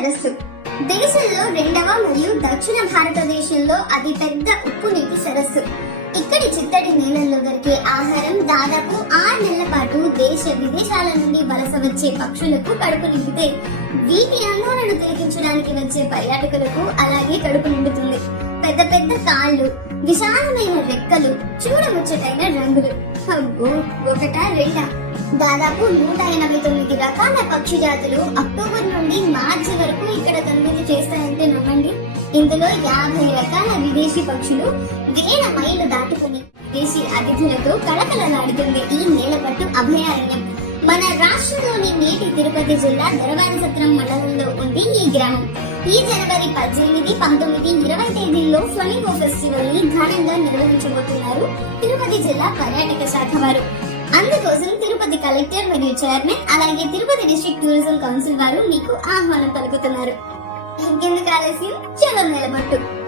సరస్సు దేశంలో రెండవ మరియు దక్షిణ భారతదేశంలో అతి పెద్ద ఉప్పు నీటి సరస్సు. ఇక్కడి చిత్తడి నేలల్లో దొరికే ఆహారం దాదాపు ఆరు నెలల పాటు దేశ విదేశాల నుండి వలస వచ్చే పక్షులకు కడుపు నిండితే వీటి అందాలను తిలకించడానికి వచ్చే పర్యాటకులకు అలాగే కడుపు నిండుతుంది. పెద్ద పెద్ద కాళ్ళు విశాలమైన రెక్కలు చూడముచ్చటైన రంగులు. అబ్బో ఒకటా రెండా? దాదాపు నూట ఎనభై తొమ్మిది రకాల పక్షి జాతులు అక్టోబర్ నుండి మార్చి వరకు ఇక్కడ తొమ్మిది చేస్తాయంటే నమ్మండి. ఇందులో యాభై రకాల విదేశీ పక్షులు వేల మైళ్ళు దాటుకుని విదేశీ అతిథులతో కళకళలాడుతుంది ఈ నేలపట్టు అభయారణ్యం. మన రాష్ట్రంలోని నేటి తిరుపతి జిల్లా ధరవానసత్రం మండలంలో ఉంది ఈ గ్రామం. ఈ జనవరి పద్దెనిమిది పంతొమ్మిది ఇరవై తేదీల్లో ఫ్లమింగో ఫెస్టివల్ని ఘనంగా నిర్వహించబోతున్నారు తిరుపతి జిల్లా పర్యాటక శాఖ వారు. అందుకోసం తిరుపతి కలెక్టర్ మరియు చైర్మన్ అలాగే తిరుపతి డిస్ట్రిక్ట్ టూరిజం కౌన్సిల్ వారు మీకు ఆహ్వానం పలుకుతున్నారు. ఇంకెందుకు ఆలస్యం? చలో నిలబట్టు.